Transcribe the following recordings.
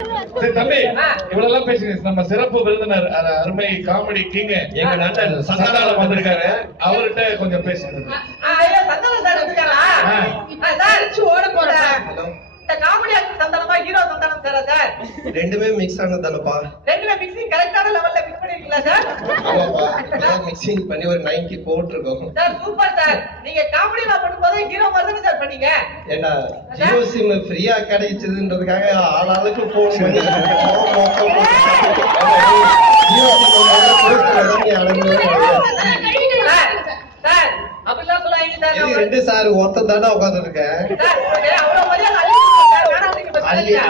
சரி தம்பி, இவ்வளவு பேசுங்க. நம்ம சிறப்பு விருந்தினர் அருமை காமெடி கிங் எங்க நண்பன் சந்தானம் வந்திருக்காரு. அவர்கிட்ட கொஞ்சம் பேசுங்க. சந்தானம் சார் இருக்காரா? ஓட போறேன். காமெடி சந்தானமா ஹீரோ சந்தானம் சார்? சார் ரெண்டுமே மிக்ஸ் ஆனதானப்பா? ரெண்டுமே மிக்சிங் கரெக்டான லெவல்ல மிக்ஸ் பண்ணிருக்கீங்களா சார்? ஆமாப்பா, மிக்சிங் பண்ணி ஒரு 90 போட்டுருக்கோம். Sir super sir. நீங்க காமெடில பண்ணும்போது ஹீரோ மாதிரி சார் பண்ணீங்க. ஏண்டா ஜியோ சிம் ஃப்ரீயா கிடைச்சதுன்றதுக்காக ஆளாளுக்கு போன் பண்ணி ஜியோ சார் அப்படிலாம் சொல்லாதீங்க சார். ரெண்டு சார் ஒருத்தன் தானே உட்கார்ந்து இருக்கேன்.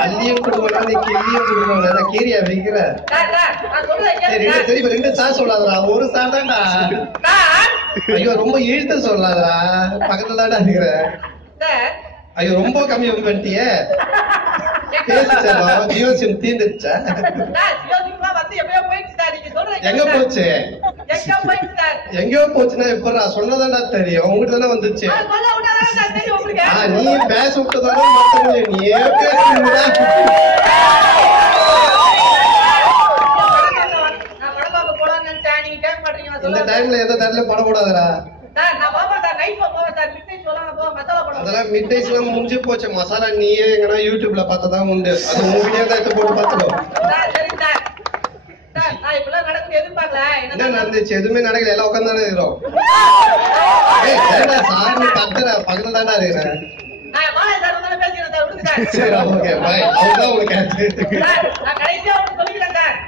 அள்ளியும் குடும்பம் நீ கிள்ளியும் குடும்பம் கீரியா வைக்கிற. ரெண்டு சார் சொல்லாதடா, ஒரு சார் தான்டா. ஐயோ ரொம்ப இழுத்து சொல்லாதடா, பக்கத்துல தான்டா இருக்கிற. ஐயோ ரொம்ப கம்மி பண்ணிட்டியே. பேசுச்சா ஜியோ சிம் தீர்ந்துச்சா? எங்க போச்சு? எங்கயோ போச்சுன்னா எப்படா சொன்னதாண்டா தெரியும். உங்ககிட்ட தானே வந்துச்சு. நீ பேச விட்டதானே மத்தவங்க நீயே பேசுறீங்களா? இந்த டைம்ல எந்த டைம்ல படக்கூடாதுடா. அதெல்லாம் மிட் நைட்ஸ் எல்லாம் முடிஞ்சு போச்சு. மசாலா நீயே எங்கன்னா யூடியூப்ல பார்த்ததான் உண்டு. அது உங்க வீடியோ தான் எடுத்து போட்டு பார்த்துக்கோ. என்ன நடந்துச்சு? எதுவுமே நடக்கல, எல்லாம் உட்காந்து இருக்கிறோம். சார் கத்துற பக்கத்துல தானே இருக்கிறேன். சரி ஓகே பாய். அவர்தான் உங்களுக்கு